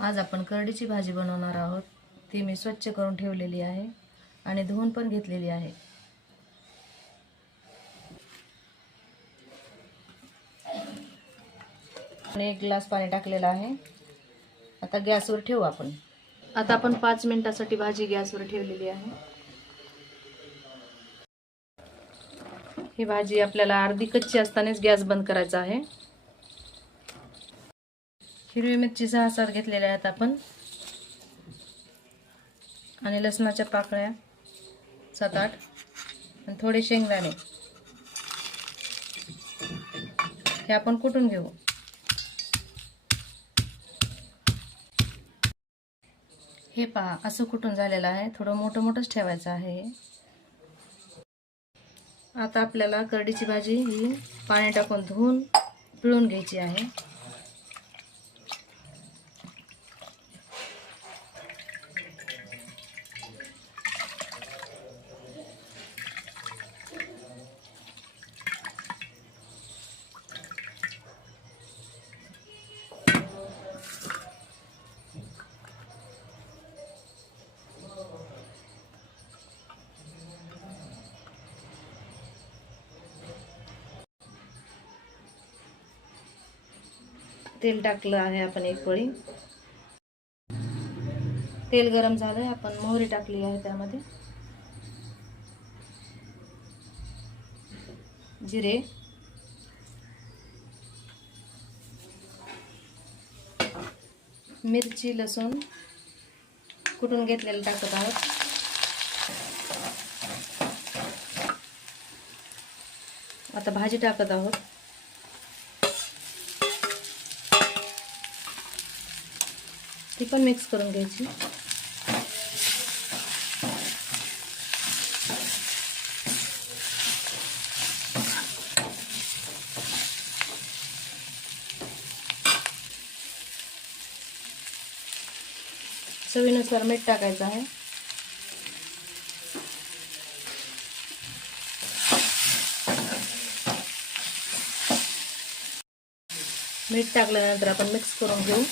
आज आपण करडीची भाजी बनवणार आहोत। ती मी स्वच्छ करून ठेवलेली आहे आणि धुवून पण घेतलेली आहे। आणि 1 ग्लास पाणी टाकलेलं आहे। आता गॅसवर ठेवू आपण। आता आपण 5 मिनिटांसाठी भाजी गॅसवर ठेवलेली आहे। ही भाजी आपल्याला अर्धी कच्ची असतानाच गॅस बंद करायचा आहे। हिरवी मिरची 6-7 घेतलेल्या आहेत आपण आणि लसणाच्या पाकळ्या 7-8 आणि थोडे शेंगदाणे हे आपण कुटून घेऊ। हे पहा असं कुटून झालेलं आहे। थोडं मोठं मोठंच ठेवायचं आहे। आता आपल्याला करडीची भाजी ही पाणी टाकून धुवून पिळून घ्यायची आहे। तेल टाकलं आहे आपण 1 पळी। तेल गरम झालंय, आपण मोहरी टाकली आहे त्यामध्ये। जिरे, मिरची, लसूण कुटून घेतलेलं टाकत आहोत। आता भाजी टाकत आहोत। ती पण मिक्स करून घ्यायची। चवीनुसार मीठ टाकायचं आहे। मीठ टाकल्यानंतर आपण मिक्स करून घेऊ।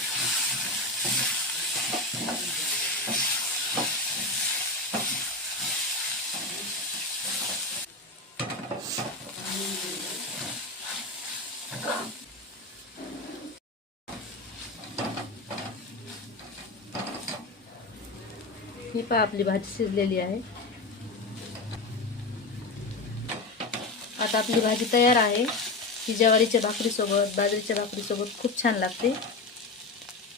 ही पहा आपली भाजी शिजलेली आहे। आता आपली भाजी तयार आहे। ही ज्वारीच्या भाकरी सोबत, बाजरीच्या भाकरी सोबत खूप छान लागते।